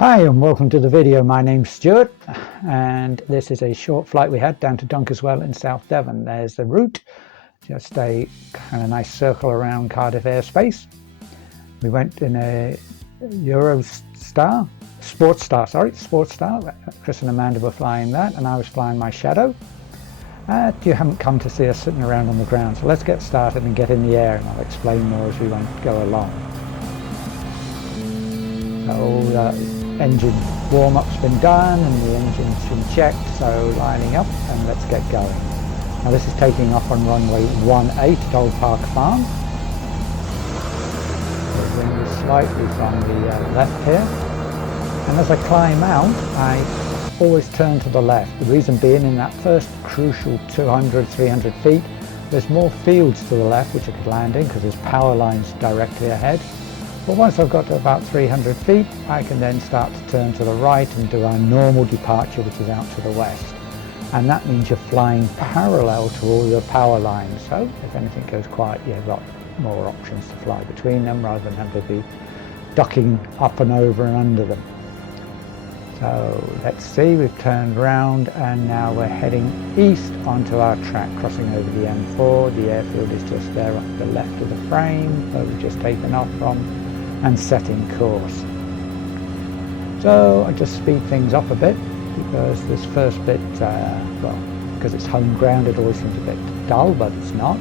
Hi and welcome to the video. My name's Stuart and this is a short flight we had down to Dunkeswell in South Devon. There's the route, just a kind of nice circle around Cardiff airspace. We went in a Sports Star. Chris and Amanda were flying that and I was flying my Shadow. You haven't come to see us sitting around on the ground, so let's get started and get in the air and I'll explain more as we go along. So engine warm-up's been done and the engine's been checked, so lining up and let's get going. Now this is taking off on runway 18 at Old Park Farm. The wind is slightly from the left here, and as I climb out I always turn to the left. The reason being, in that first crucial 200-300 feet there's more fields to the left which I could land in because there's power lines directly ahead. But once I've got to about 300 feet, I can then start to turn to the right and do our normal departure, which is out to the west. And that means you're flying parallel to all your power lines. So if anything goes quiet, you've got more options to fly between them rather than have to be ducking up and over and under them. So let's see, we've turned round and now we're heading east onto our track, crossing over the M4. The airfield is just there off the left of the frame, where we've just taken off from, and setting course. So I just speed things up a bit because this first bit, because it's home ground, it always seems a bit dull, but it's not.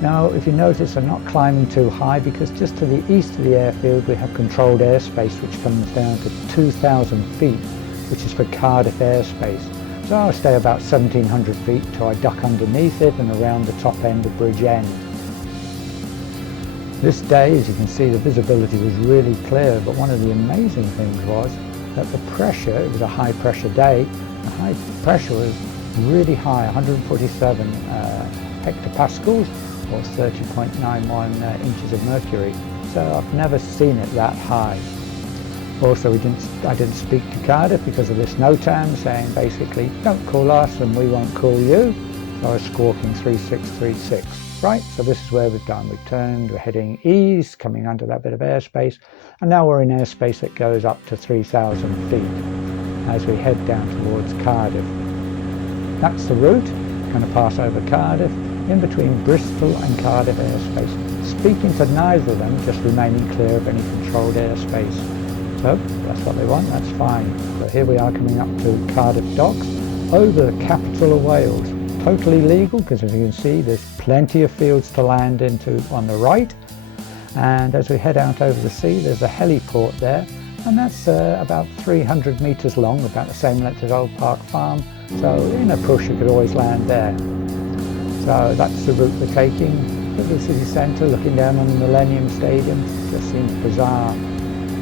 Now if you notice, I'm not climbing too high because just to the east of the airfield we have controlled airspace which comes down to 2,000 feet, which is for Cardiff airspace. So I'll stay about 1,700 feet till I duck underneath it and around the top end of Bridge End. This day, as you can see, the visibility was really clear, but one of the amazing things was that the pressure, it was a high pressure day, the high pressure was really high, 147 hectopascals or 30.91 inches of mercury. So I've never seen it that high. Also, I didn't speak to Cardiff because of this NOTAM saying basically, don't call us and we won't call you. So I was squawking 3636. Right, so this is where we've done. We've turned, we're heading east, coming under that bit of airspace, and now we're in airspace that goes up to 3,000 feet as we head down towards Cardiff. That's the route, going to pass over Cardiff, in between Bristol and Cardiff airspace. Speaking to neither of them, just remaining clear of any controlled airspace. So, that's what they want, that's fine. So here we are coming up to Cardiff docks, over the capital of Wales. Totally legal because, as you can see, there's plenty of fields to land into on the right, and as we head out over the sea there's a heliport there, and that's about 300 meters long, about the same length as Old Park Farm, so in a push you could always land there. So that's the route we're taking to the city centre, looking down on the Millennium Stadium. It just seems bizarre.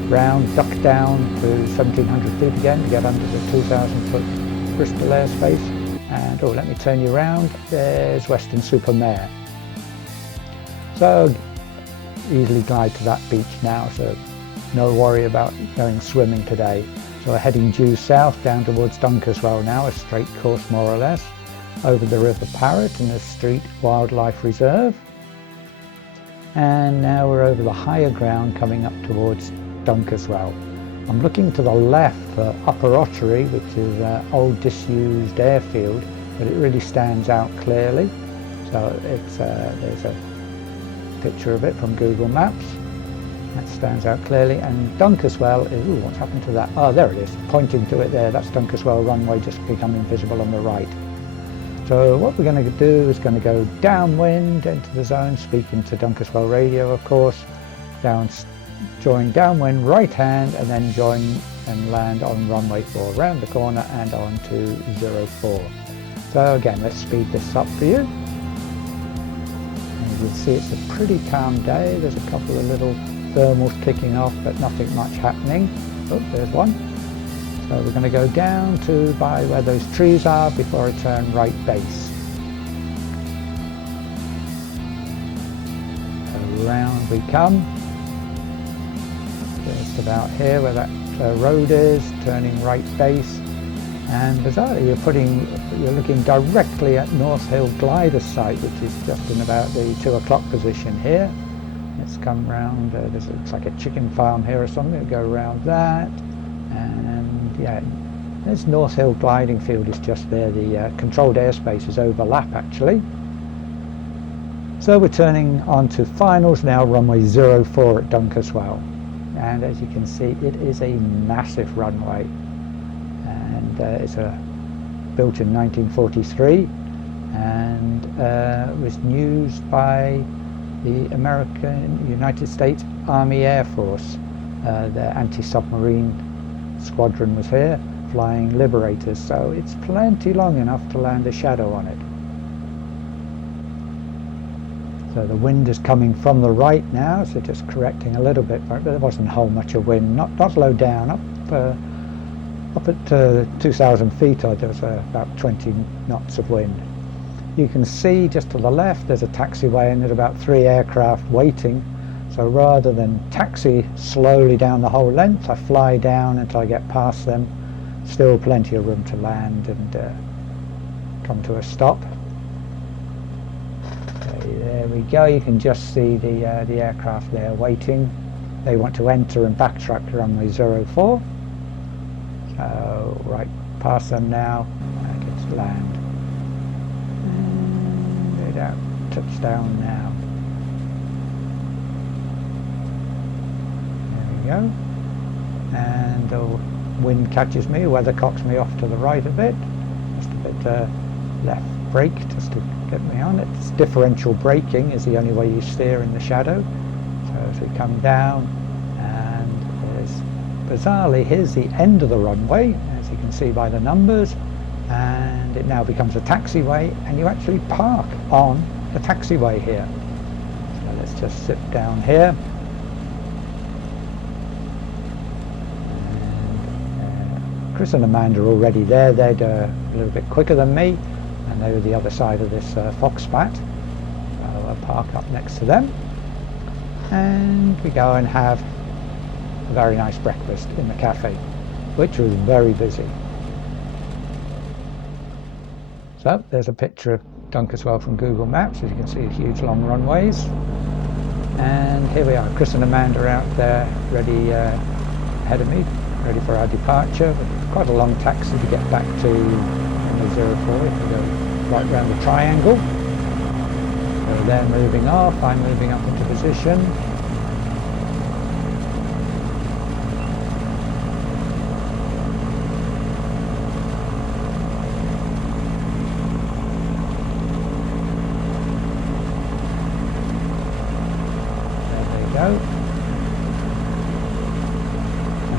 Round, duck down to 1,700 feet again to get under the 2,000 foot Bristol airspace. And let me turn you around, there's Weston-super-Mare. So easily glide to that beach now, so no worry about going swimming today. So we're heading due south down towards Dunkeswell now, a straight course more or less, over the River Parrett and the Street Wildlife Reserve. And now we're over the higher ground coming up towards Dunkeswell. I'm looking to the left for Upper Ottery, which is an old disused airfield, but it really stands out clearly. So it's there's a picture of it from Google Maps. That stands out clearly. And Dunkeswell is, what's happened to that? Oh, there it is, pointing to it there. That's Dunkeswell runway just becoming visible on the right. So what we're going to do is going to go downwind into the zone, speaking to Dunkeswell radio, of course, join downwind right hand and then join and land on runway 4 around the corner and on to 04. So again, let's speed this up for you. And you can see it's a pretty calm day. There's a couple of little thermals kicking off, but nothing much happening. Oh, there's one. So we're going to go down to by where those trees are before I turn right base. Around we come. Just about here where that road is, turning right base, and bizarrely you're looking directly at North Hill glider site, which is just in about the 2 o'clock position here. Let's come round, looks like a chicken farm here or something, we'll go around that, And yeah, this North Hill gliding field is just there. The controlled airspaces overlap actually. So we're turning on to finals now, runway 04 at Dunkeswell. And as you can see, it is a massive runway. And it's built in 1943 and was used by the United States Army Air Force. Their anti-submarine squadron was here, flying Liberators, so it's plenty long enough to land a Shadow on it. So the wind is coming from the right now, so just correcting a little bit, but there wasn't a whole much of wind, not low down, up at 2,000 feet there was about 20 knots of wind. You can see just to the left there's a taxiway and there's about 3 aircraft waiting. So rather than taxi slowly down the whole length, I fly down until I get past them. Still plenty of room to land and come to a stop. Okay, there we go. You can just see the aircraft there waiting. They want to enter and backtrack to runway 04. So right past them now, I get to land. And they're out, touchdown now. Go. And the wind catches me, weather cocks me off to the right a bit, just a bit left brake just to get me on it. It's differential braking is the only way you steer in the Shadow. So as we come down, and there's bizarrely, here's the end of the runway, as you can see by the numbers, and it now becomes a taxiway, and you actually park on the taxiway here. So let's just sit down here. Chris and Amanda are already there. They're a little bit quicker than me, and they were the other side of this foxbat. So I'll park up next to them, and we go and have a very nice breakfast in the cafe, which was very busy. So there's a picture of Dunkeswell from Google Maps. As you can see, huge long runways. And here we are, Chris and Amanda are out there, ready ahead of me, ready for our departure. Quite a long taxi to get back to runway 04 if we go right round the triangle. So they're moving off, I'm moving up into position. There they go.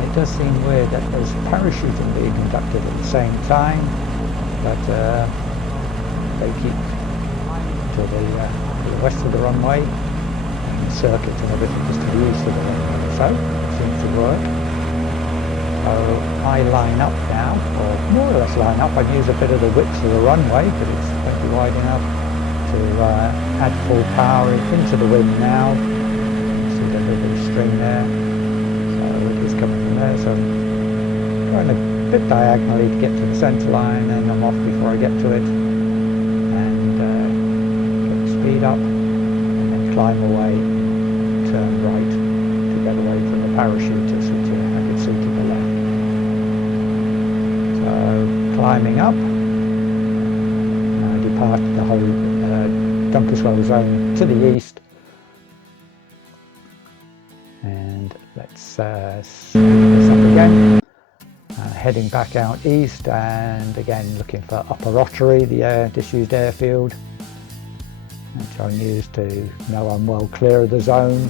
It does seem weird that there's parachuting being conducted at the same time, but they keep to the west of the runway and circuit and everything just to the east of the runway. So it seems to work. So I line up now, or more or less line up. I'd use a bit of the width of the runway, but it's plenty wide enough to add full power into the wind now. You see the little string there. Coming from there, so I'm going a bit diagonally to get to the centre line, and I'm off before I get to it, and get the speed up, and then climb away, turn right to get away from the parachuters, which I can see to the left. So climbing up, I depart the whole Dunkeswell zone to the east. Let's speed this up again, heading back out east, and again looking for Upper Ottery, the disused airfield, which I'll use to know I'm well clear of the zone.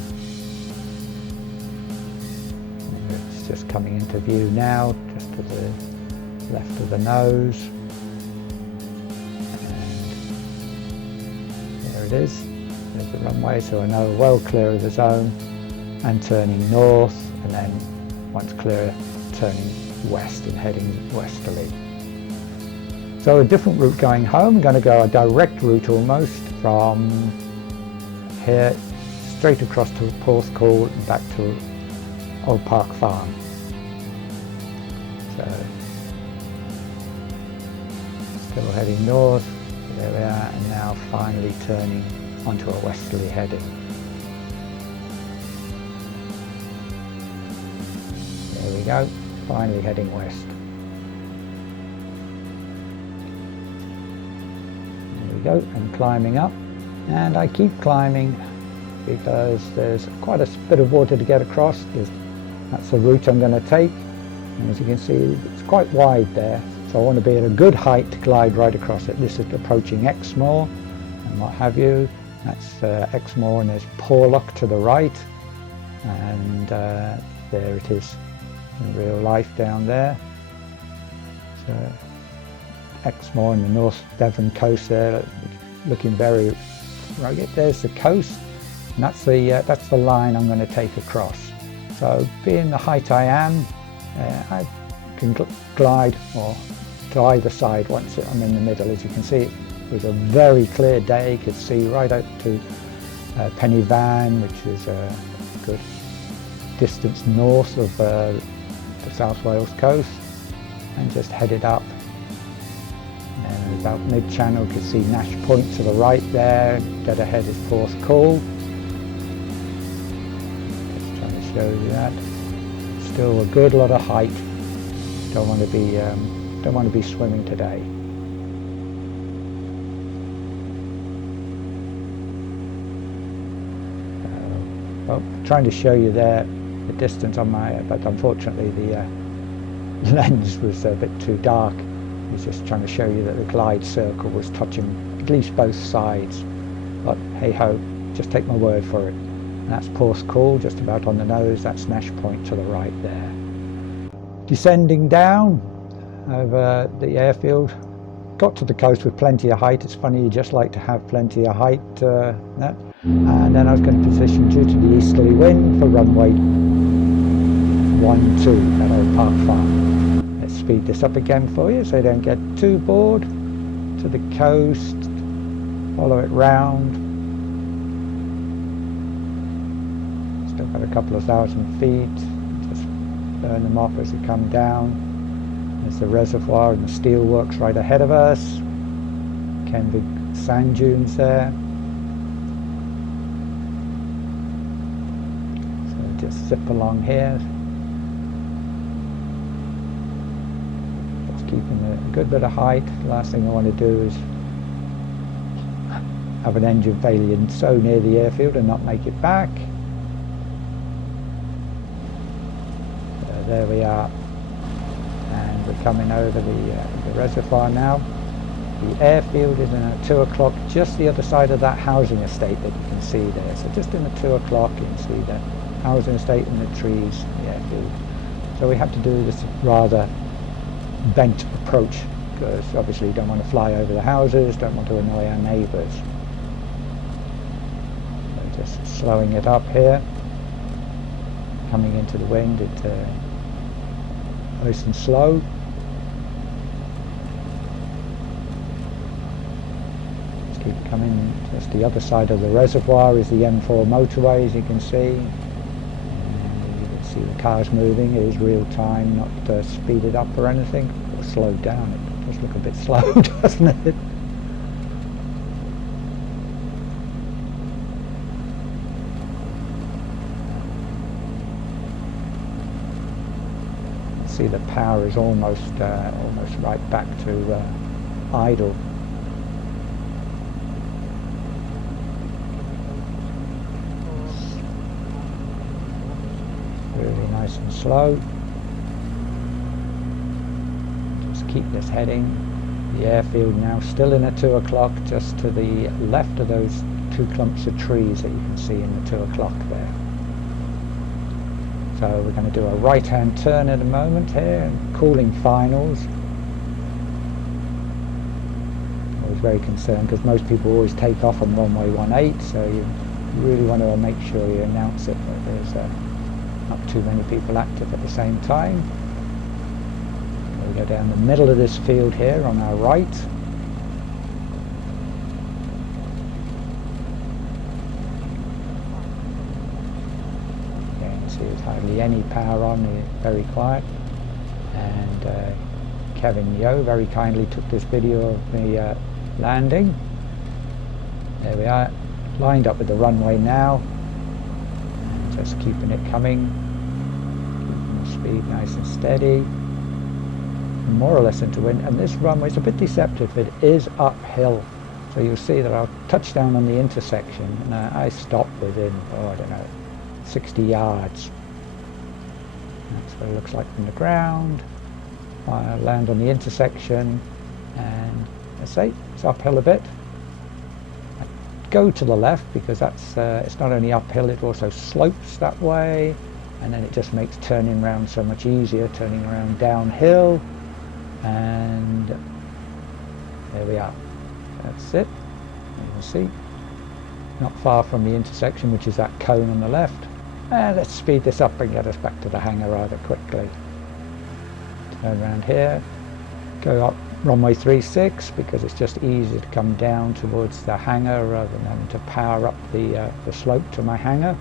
It's just coming into view now, just to the left of the nose, and there it is, there's the runway, so I know well clear of the zone. And turning north, and then once clear, turning west and heading westerly. So a different route going home. I'm going to go a direct route almost from here straight across to Porthcawl and back to Old Park Farm. So still heading north, there we are, and now finally turning onto a westerly heading. There we go, finally heading west. There we go, and climbing up, and I keep climbing because there's quite a bit of water to get across. That's the route I'm going to take, and as you can see it's quite wide there, so I want to be at a good height to glide right across it. This is approaching Exmoor and what have you. That's Exmoor, and there's Porlock to the right, and there it is in real life down there. So Exmoor in the North Devon coast there, looking very rugged. There's the coast, and that's the line I'm going to take across. So being the height I am, I can glide or to either side once I'm in the middle. As you can see, it was a very clear day. You could see right out to Pennyvan, which is a good distance north of the South Wales coast, and just headed up. And about mid-channel, you can see Nash Point to the right there. Dead ahead is Porth Call. Just trying to show you that. Still a good lot of height. Don't want to be swimming today. Well, trying to show you there the distance on but unfortunately the lens was a bit too dark. I was just trying to show you that the glide circle was touching at least both sides. But hey ho, just take my word for it. And that's Porth Call, just about on the nose. That's Nash Point to the right there. Descending down over the airfield, got to the coast with plenty of height. It's funny, you just like to have plenty of height. And then I was going to position due to the easterly wind for runway 12 at Old Park Farm. Let's speed this up again for you so you don't get too bored. To the coast, follow it round. Still got a couple of thousand feet. Just burn them off as they come down. There's the reservoir and the steelworks right ahead of us. Big sand dunes there. So just zip along here. Just keeping a good bit of height. Last thing I want to do is have an engine failure so near the airfield and not make it back. So there we are. And we're coming over the reservoir now. The airfield is in at 2 o'clock, just the other side of that housing estate that you can see there. So just in the 2 o'clock you can see the housing estate and the trees, the airfield. So we have to do this rather bent approach because obviously you don't want to fly over the houses, don't want to annoy our neighbours. So just slowing it up here, coming into the wind, it's nice and slow. Just keep coming. Just the other side of the reservoir is the M4 motorway, as you can see. And you can see the cars moving. It is real time, not speeded up or anything, or slowed down. It does look a bit slow, doesn't it? See, the power is almost right back to idle. Really nice and slow. Just keep this heading. The airfield now still in at 2 o'clock, just to the left of those two clumps of trees that you can see in the 2 o'clock there. So we're going to do a right-hand turn in a moment here, cooling finals. I was very concerned because most people always take off on runway 18, so you really want to make sure you announce it that there's not too many people active at the same time. We'll go down the middle of this field here on our right. There's hardly any power on, very quiet. And Kevin Yo very kindly took this video of me landing. There we are, lined up with the runway now. Just keeping it coming, keeping the speed nice and steady, more or less into wind. And this runway is a bit deceptive, it is uphill. So you'll see that I'll touch down on the intersection and I stop within, I don't know, 60 yards. That's what it looks like from the ground. I'll land on the intersection and I say it's uphill a bit. I go to the left because that's it's not only uphill, it also slopes that way, and then it just makes turning around so much easier, turning around downhill. And there we are. That's it. You can see not far from the intersection, which is that cone on the left. And let's speed this up and get us back to the hangar rather quickly. Turn around here, go up runway 36 because it's just easier to come down towards the hangar rather than having to power up the slope to my hangar.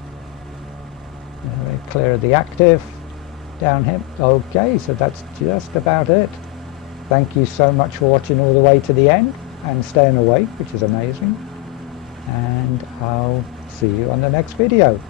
Clear of the active down here. Okay, so that's just about it. Thank you so much for watching all the way to the end and staying awake, which is amazing. And I'll see you on the next video.